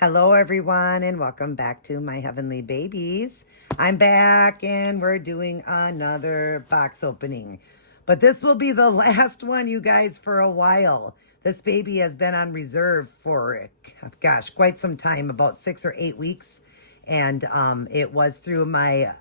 Hello, everyone, and welcome back to my heavenly babies. I'm back, and we're doing another box opening. But this will be the last one, you guys, for a while. This baby has been on reserve for, gosh, quite some time, about 6 or 8 weeks. And it was through my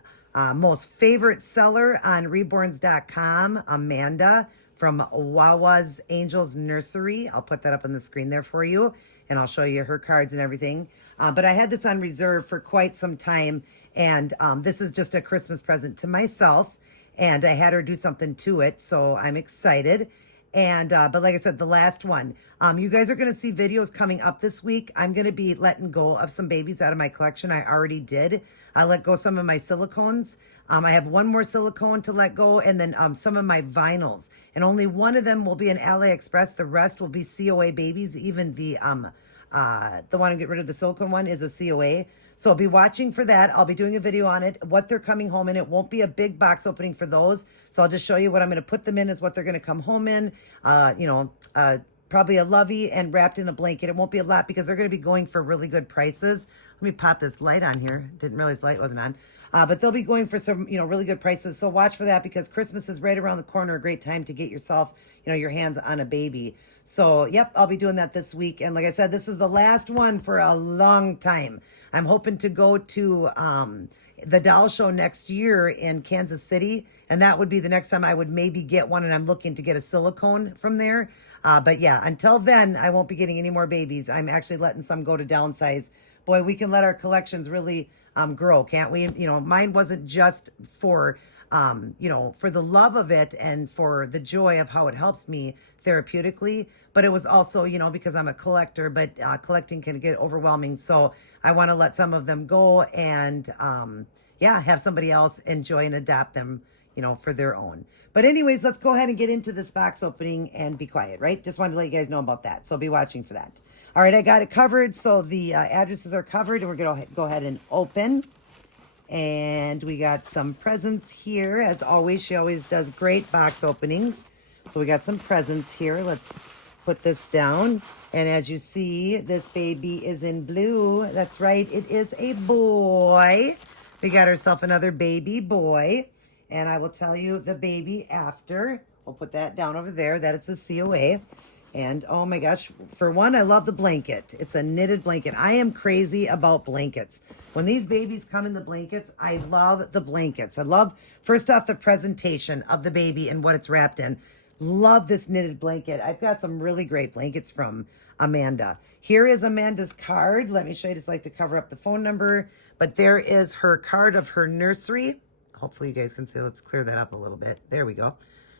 most favorite seller on reborns.com, Amanda from Wawa's Angels Nursery. I'll put that up on the screen there for you, and I'll show you her cards and everything. But I had this on reserve for quite some time, and this is just a Christmas present to myself, and I had her do something to it, so I'm excited. And but like I said, the last one, you guys are going to see videos coming up this week. I'm going to be letting go of some babies out of my collection. I already did. I let go some of my silicones. I have one more silicone to let go, and then some of my vinyls, and only one of them will be an AliExpress. The rest will be COA babies. Even the one to get rid of the silicone one is a COA. So I'll be watching for that. I'll be doing a video on it, what they're coming home in. It won't be a big box opening for those. So I'll just show you what I'm going to put them in is what they're going to come home in. Probably a lovey and wrapped in a blanket. It won't be a lot because they're going to be going for really good prices. Let me pop this light on here. Didn't realize the light wasn't on. But they'll be going for some, really good prices. So watch for that because Christmas is right around the corner. A great time to get yourself, your hands on a baby. So, yep, I'll be doing that this week. And like I said, this is the last one for a long time. I'm hoping to go to the doll show next year in Kansas City. And that would be the next time I would maybe get one. And I'm looking to get a silicone from there. But yeah, until then, I won't be getting any more babies. I'm actually letting some go to downsize. Boy, we can let our collections really grow, can't we? Mine wasn't just for, for the love of it and for the joy of how it helps me therapeutically, but it was also, because I'm a collector, but collecting can get overwhelming. So I want to let some of them go and, have somebody else enjoy and adopt them, for their own. But anyways, let's go ahead and get into this box opening and be quiet, right? Just wanted to let you guys know about that. So be watching for that. All right, I got it covered. So the addresses are covered, and we're going to go ahead and open. And we got some presents here. As always, she always does great box openings. So we got some presents here. Let's put this down. And as you see, this baby is in blue. That's right, it is a boy. We got ourselves another baby boy. And I will tell you the baby after. We'll put that down over there. That is a COA. And oh my gosh, for one, I love the blanket. It's a knitted blanket. I am crazy about blankets. When these babies come in the blankets, I love the blankets. I love, first off, the presentation of the baby and what it's wrapped in. Love this knitted blanket. I've got some really great blankets from Amanda. Here is Amanda's card. Let me show you. Just like to cover up the phone number. But there is her card of her nursery. Hopefully you guys can see. Let's clear that up a little bit. There we go.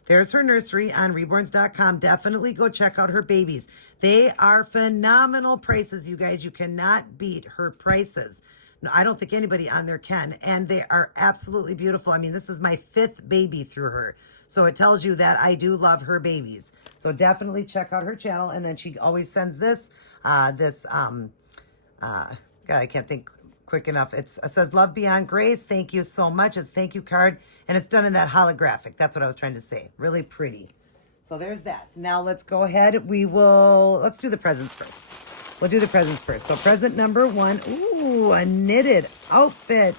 There's her nursery on reborns.com. Definitely go check out her babies. They are phenomenal prices, you guys. You cannot beat her prices. No, I don't think anybody on there can. And they are absolutely beautiful. I mean, this is my 5th baby through her. So it tells you that I do love her babies. So definitely check out her channel. And then she always sends this, God, I can't think quick enough. It says, love beyond grace. Thank you so much. It's a thank you card. And it's done in that holographic. That's what I was trying to say. Really pretty. So there's that. Now let's go ahead. Let's do the presents first. We'll do the presents first. So present number 1. Ooh, a knitted outfit.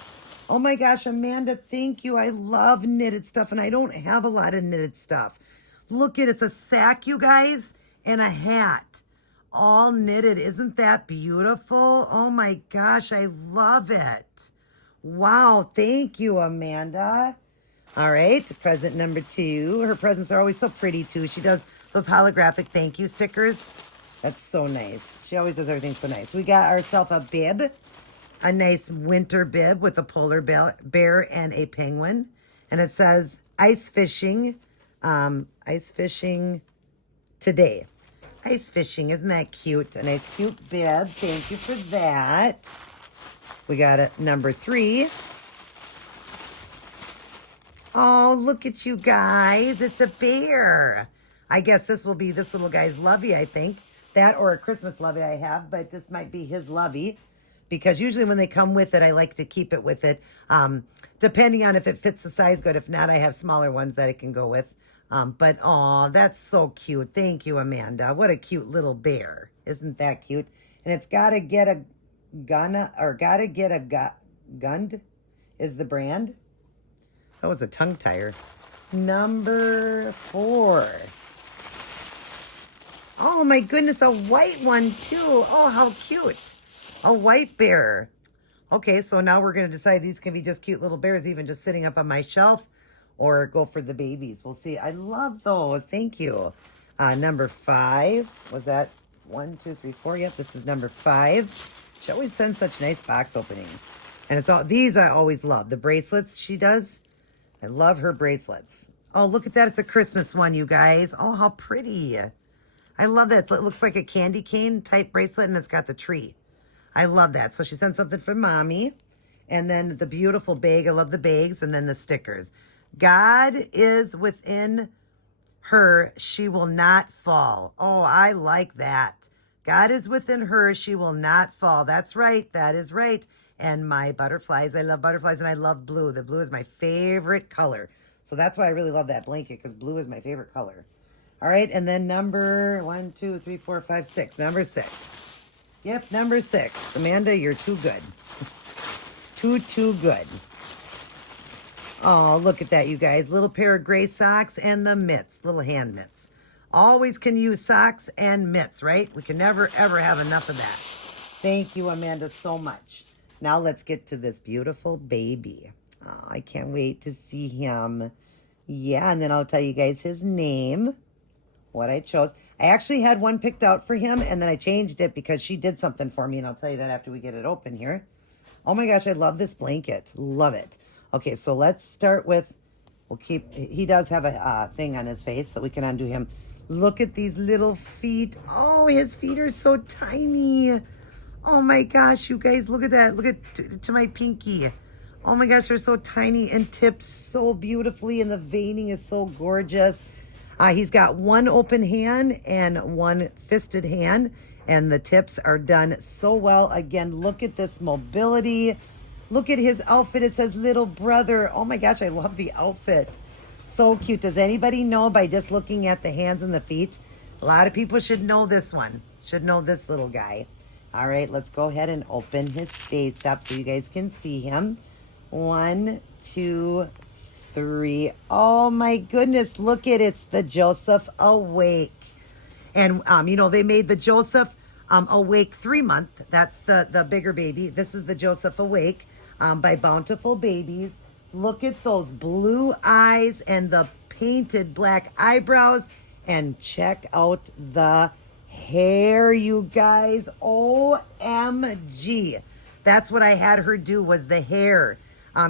Oh my gosh, Amanda, thank you. I love knitted stuff. And I don't have a lot of knitted stuff. Look at it. It's a sack, you guys, and a hat. All knitted. Isn't that beautiful? Oh my gosh, I love it. Wow, thank you, Amanda. All right, present number 2. Her presents are always so pretty too. She does those holographic thank you stickers. That's so nice. She always does everything so nice. We got ourselves a bib, a nice winter bib with a polar bear and a penguin. And it says ice fishing today. Ice fishing, isn't that cute? A nice cute bib. Thank you for that. We got it, number 3. Oh, look at you guys. It's a bear. I guess this will be this little guy's lovey, I think. That or a Christmas lovey I have, but this might be his lovey. Because usually when they come with it, I like to keep it with it. Depending on if it fits the size good. If not, I have smaller ones that it can go with. But, oh, that's so cute. Thank you, Amanda. What a cute little bear. Isn't that cute? And it's got to get a Gotta Get a Gund is the brand. That was a tongue tire. Number 4. Oh my goodness, a white one too. Oh, how cute. A white bear. Okay, so now we're going to decide these can be just cute little bears, even just sitting up on my shelf, or go for the babies. We'll see. I love those. Thank you. Number 5. Was that 1, 2, 3, 4? Yep, this is number 5. She always sends such nice box openings. And it's all these I always love. The bracelets she does. I love her bracelets. Oh, look at that. It's a Christmas one, you guys. Oh, how pretty. I love that. It looks like a candy cane type bracelet, and it's got the tree. I love that. So she sent something for mommy. And then the beautiful bag. I love the bags. And then the stickers. God is within her. She will not fall. Oh, I like that. God is within her. She will not fall. That's right. That is right. And my butterflies. I love butterflies, and I love blue. The blue is my favorite color. So that's why I really love that blanket, because blue is my favorite color. All right. And then number 1, 2, 3, 4, 5, 6. Number 6. Yep, number 6. Amanda, you're too good. Too good. Oh, look at that, you guys. Little pair of gray socks and the mitts, little hand mitts. Always can use socks and mitts, right? We can never, ever have enough of that. Thank you, Amanda, so much. Now let's get to this beautiful baby. Oh, I can't wait to see him. Yeah, and then I'll tell you guys his name, what I chose. I actually had one picked out for him, and then I changed it because she did something for me, and I'll tell you that after we get it open here. Oh my gosh, I love this blanket. Love it. Okay, so let's start with, he does have a thing on his face, so we can undo him. Look at these little feet. Oh, his feet are so tiny. Oh my gosh, you guys, look at that. Look at to my pinky. Oh my gosh, they're so tiny and tipped so beautifully, and the veining is so gorgeous. He's got one open hand and one fisted hand, and the tips are done so well. Again, look at this mobility. Look at his outfit. It says little brother. Oh my gosh, I love the outfit. So cute. Does anybody know by just looking at the hands and the feet? A lot of people should know this one. Should know this little guy. All right, let's go ahead and open his face up so you guys can see him. 1, 2, 3. Oh my goodness, look at it. It's the Joseph Awake. And they made the Joseph Awake 3-month. That's the bigger baby. This is the Joseph Awake by Bountiful Babies. Look at those blue eyes and the painted black eyebrows, and check out the hair, you guys. OMG. That's what I had her do, was the hair.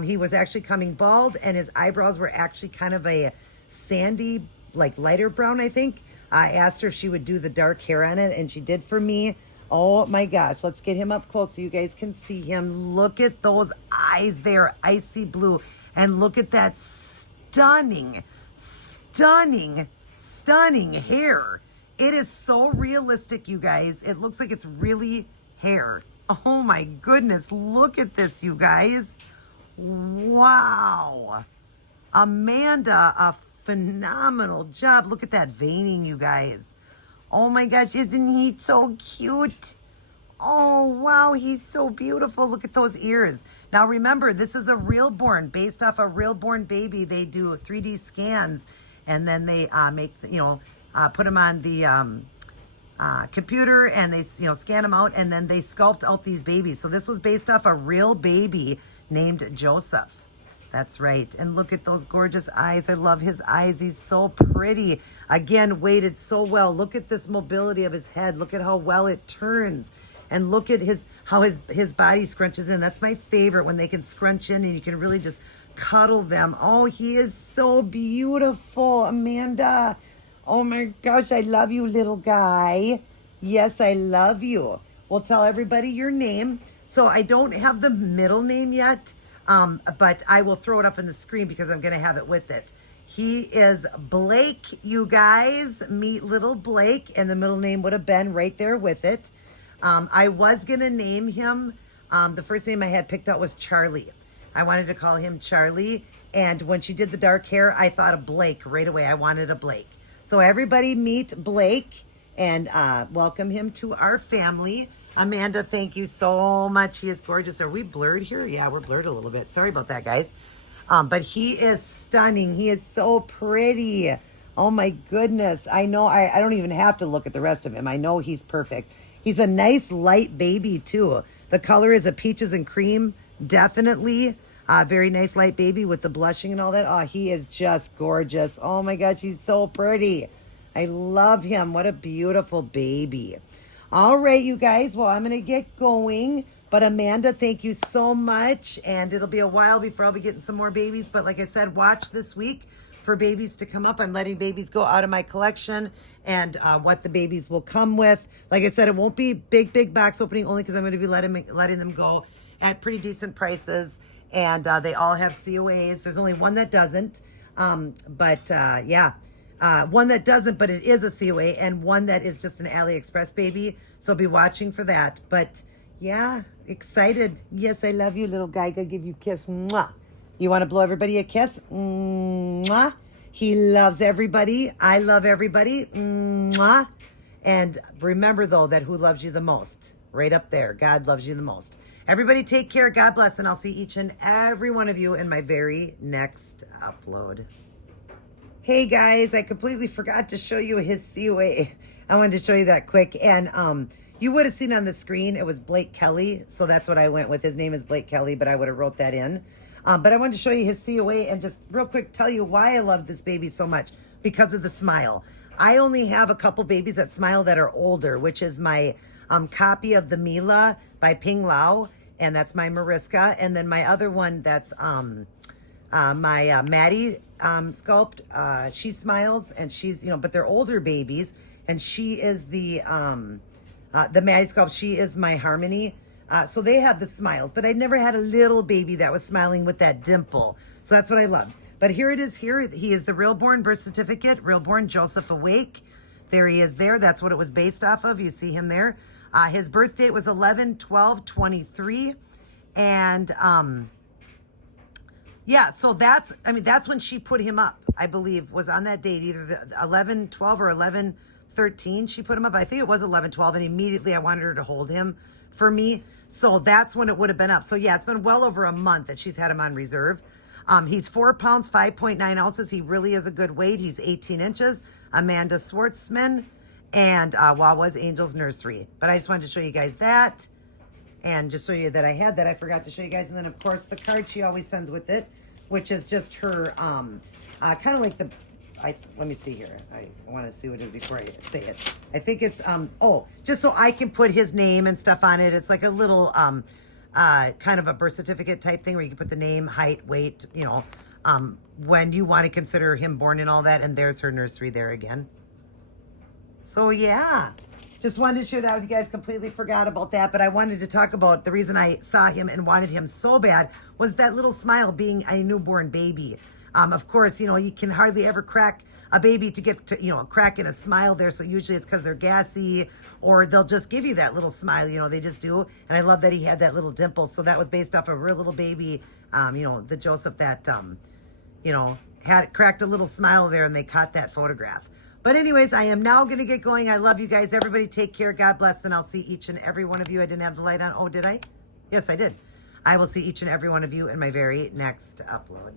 He was actually coming bald, and his eyebrows were actually kind of a sandy, like lighter brown, I think. I asked her if she would do the dark hair on it, and she did for me. Oh my gosh, let's get him up close so you guys can see him. Look at those eyes. They are icy blue. And look at that stunning, stunning, stunning hair. It is so realistic, you guys. It looks like it's really hair. Oh my goodness, look at this, you guys. Wow. Amanda, a phenomenal job. Look at that veining, you guys. Oh my gosh, isn't he so cute? Oh, wow, he's so beautiful. Look at those ears. Now, remember, this is a Reborn, based off a Reborn baby. They do 3D scans, and then they put them on the computer, and they, scan them out, and then they sculpt out these babies. So this was based off a real baby named Joseph. That's right. And look at those gorgeous eyes. I love his eyes. He's so pretty. Again, weighted so well. Look at this mobility of his head. Look at how well it turns. And look at how his body scrunches in. That's my favorite, when they can scrunch in and you can really just cuddle them. Oh, he is so beautiful, Amanda. Oh my gosh, I love you, little guy. Yes, I love you. Well, tell everybody your name. So I don't have the middle name yet, but I will throw it up on the screen because I'm going to have it with it. He is Blake, you guys. Meet little Blake, and the middle name would have been right there with it. I was going to name him, the first name I had picked out was Charlie. I wanted to call him Charlie, and when she did the dark hair, I thought of Blake right away. I wanted a Blake. So everybody meet Blake and welcome him to our family. Amanda, thank you so much. He is gorgeous. Are we blurred here? Yeah, we're blurred a little bit. Sorry about that, guys. But he is stunning. He is so pretty. Oh my goodness. I know I don't even have to look at the rest of him. I know he's perfect. He's a nice light baby too. The color is a peaches and cream. Definitely. Very nice light baby with the blushing and all that. Oh, he is just gorgeous. Oh my gosh, he's so pretty. I love him. What a beautiful baby. All right, you guys. Well, I'm going to get going. But Amanda, thank you so much. And it'll be a while before I'll be getting some more babies. But like I said, watch this week for babies to come up. I'm letting babies go out of my collection and what the babies will come with. Like I said, it won't be big box opening only because I'm going to be letting them go at pretty decent prices. And they all have COAs. There's only one that doesn't. Yeah. One that doesn't, but it is a COA, and one that is just an AliExpress baby. So be watching for that. But yeah, excited. Yes, I love you, little guy. Gonna give you a kiss. Mwah. You want to blow everybody a kiss? Mwah. He loves everybody. I love everybody. Mwah. And remember, though, that who loves you the most? Right up there. God loves you the most. Everybody take care. God bless. And I'll see each and every one of you in my very next upload. Hey guys, I completely forgot to show you his COA. I wanted to show you that quick. And you would have seen on the screen, it was Blake Kelly. So that's what I went with. His name is Blake Kelly, but I would have wrote that in. But I wanted to show you his COA and just real quick tell you why I love this baby so much. Because of the smile. I only have a couple babies that smile that are older, which is my copy of the Mila by Ping Lao. And that's my Mariska. And then my other one that's my Maddie sculpt. She smiles and she's, but they're older babies. And she is the Maddie sculpt. She is my Harmony. So they have the smiles. But I never had a little baby that was smiling with that dimple. So that's what I love. But here it is here. He is the Reborn birth certificate. Reborn Joseph Awake. There he is there. That's what it was based off of. You see him there. His birth date was 11/12/23. And yeah, so that's when she put him up, I believe, was on that date, either the 11/12 or 11/13 she put him up. I think it was 11/12, and immediately I wanted her to hold him for me. So that's when it would have been up. So yeah, it's been well over a month that she's had him on reserve. He's 4 pounds, 5.9 ounces. He really is a good weight. He's 18 inches. Amanda Schwartzman and Wawa's Angels Nursery. But I just wanted to show you guys that and just show you that I had that. I forgot to show you guys. And then, of course, the card she always sends with it, which is just her kind of like the, let me see here. I want to see what it is before I say it. I think it's, just so I can put his name and stuff on it. It's like a little kind of a birth certificate type thing where you can put the name, height, weight, when you want to consider him born and all that. And there's her nursery there again. So yeah, just wanted to share that with you guys. Completely forgot about that, but I wanted to talk about the reason I saw him and wanted him so bad was that little smile being a newborn baby. Of course, you can hardly ever crack a baby to get to, cracking a smile there. So usually it's because they're gassy or they'll just give you that little smile, they just do. And I love that he had that little dimple. So that was based off of a real little baby, the Joseph that, had cracked a little smile there and they caught that photograph. But anyways, I am now going to get going. I love you guys. Everybody take care. God bless. And I'll see each and every one of you. I didn't have the light on. Oh, did I? Yes, I did. I will see each and every one of you in my very next upload.